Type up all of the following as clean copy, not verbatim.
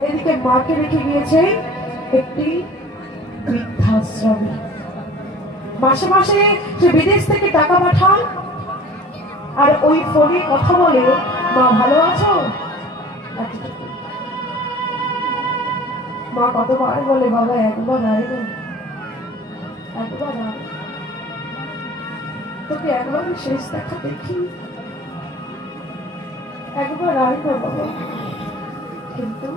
এদিকে মাকে রেখে গিয়েছে একটি বৃদ্ধাশ্রমে। মাসে মাসে সে বিদেশ থেকে টাকা পাঠায় আর ওই ফোনে কথা বলে, মা ভালো আছো? মা কতবার বলে, বাবা একবার আয় না, একবার আয়, তোকে একবার শেষ দেখা দেখি, একবার আয় না বাবা। কিন্তু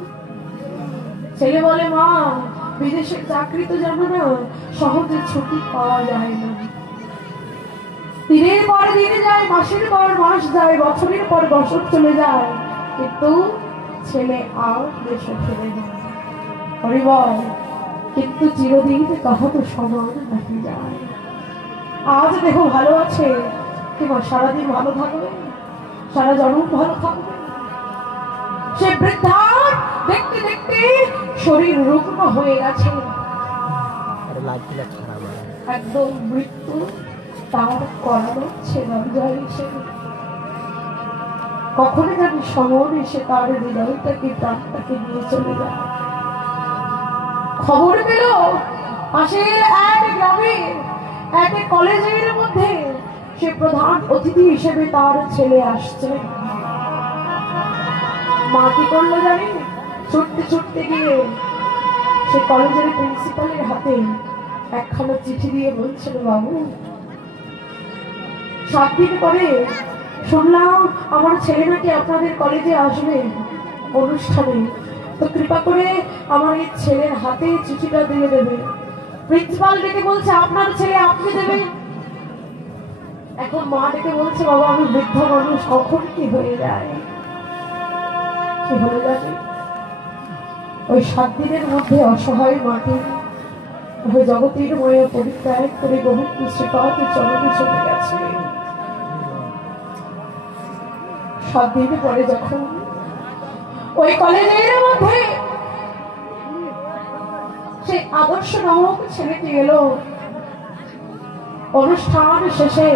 ছেলে বলে, মা বিদেশের চাকরি তো জানো না, সহজে ছুটি পাওয়া যায় না, দিনের পর দিন যায়, মাসের পর মাস যায়, বছরের পর বছর চলে যায়, কিন্তু ছেলে আর দেশে ফেরে না। হরিবল, কিন্তু চিরদিন কাহাতে সমান নাকি যায়। আজ দেহ ভালো আছে, কিংবা সারাদিন ভালো থাকবে, সারা জনম ভালো থাকবে। সে বৃদ্ধা দেখতে দেখতে শরীর রুগ্ন হয়ে গেছে, একদম মৃত্যু তার করানো দরজায় এসে। কখনো জানি সময় এসে তার হৃদয়টাকে প্রাণটাকে নিয়ে চলে যায়। খবর পেল পাশের এক গ্রামে এক কলেজের মধ্যে সে প্রধান অতিথি হিসেবে তার ছেলে আসছে। মা কি করলো জানি, ছুটতে ছুটতে গিয়ে সে কলেজের প্রিন্সিপালের হাতে একখানা চিঠি দিয়ে বলছিল, বাবু 7 দিন পরে শুনলাম আমার ছেলে নাকি আপনাদের কলেজে আসবে অনুষ্ঠানে, তো কৃপা করে আমার এই ছেলের হাতে চিঠিটা দিয়ে দেবে। প্রিন্সিপাল ডেকে বলছে, আপনার ছেলে আপনি দেবেন? এখন মা ডেকে বলছে, বাবা আমি বৃদ্ধ মানুষ, কখন কি হয়ে যায়। কি হয়ে যাবে, ওই 7 দিনের মধ্যে অসহায় মাটি ওই জগতের ময়ে পরিত্যাগ করে গোবিন্দ শ্রীপাদের চরণে চলে গেছে। 7 দিন পরে যখন ওই কলেজের মধ্যে সে আদর্শ নামক ছেলেটি এলো, অনুষ্ঠান শেষে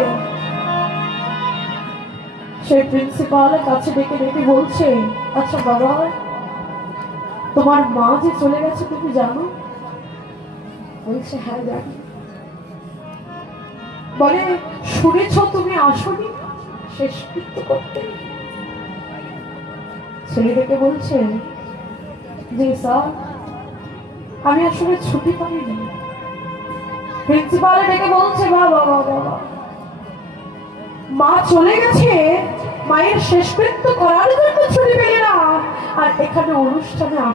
সে প্রিন্সিপালের কাছে ডেকে ডেকে বলছে, আচ্ছা বাবা, তোমার মা যে চলে গেছে তুমি জানো? বলছে, হ্যাঁ জানি। বলে, শুনেছ তুমি আসনি শেষকৃত্য করতে? ছেলে ডেকে বলছে, যে স্যার আমি আসলে ছুটি পাইনি। প্রিন্সিপাল ডেকে বলছে, বাবা বাবা, মা চলে গেছে, মায়ের শেষকৃত্য করার জন্য ছুটি পেলে না, আর এখানে অনুষ্ঠানে